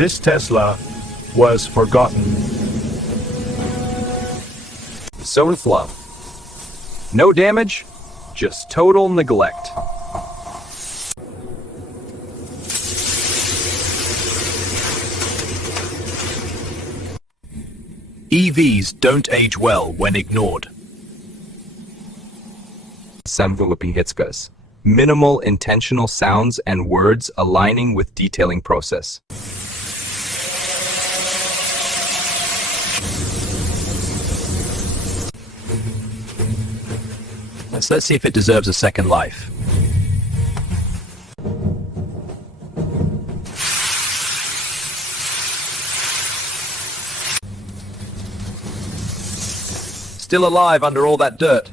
This Tesla was forgotten. So fluff. No damage, just total neglect. EVs don't age well when ignored. Sam Hitskas. Minimal intentional sounds and words aligning with detailing process. Let's see if it deserves a second life. Still alive under all that dirt.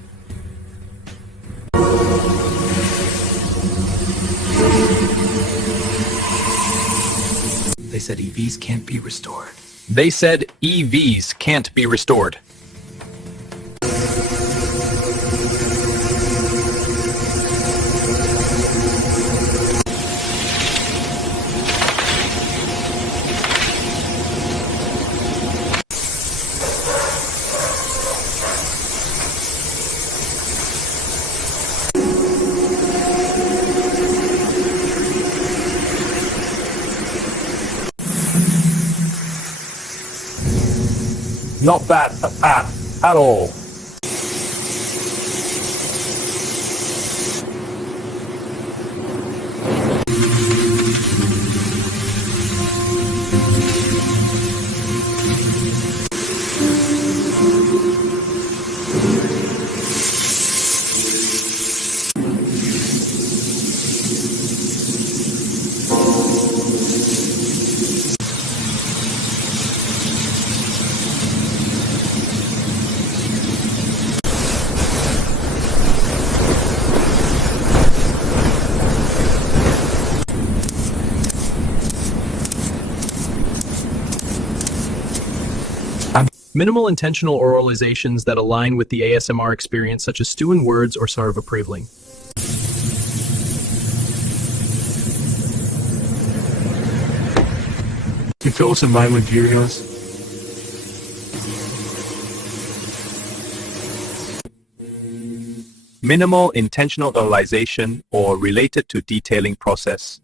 They said EVs can't be restored. They said EVs can't be restored. Not bad at all. Minimal intentional oralizations that align with the ASMR experience, such as stew in words or Sarva Prevling. You feel some violent Cheerios? Minimal intentional oralization or related to detailing process.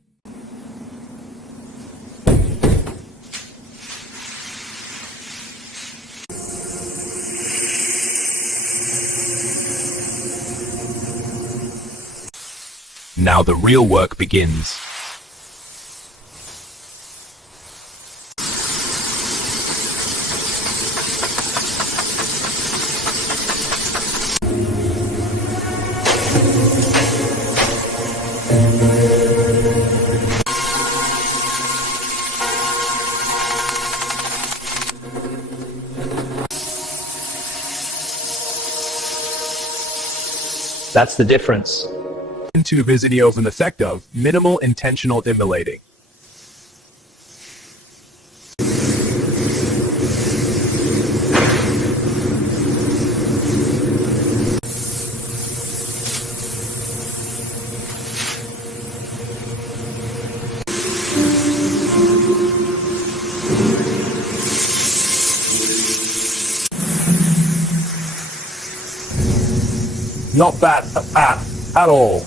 Now the real work begins. That's the difference. Into video of an effect of minimal intentional immolating. Not bad at all.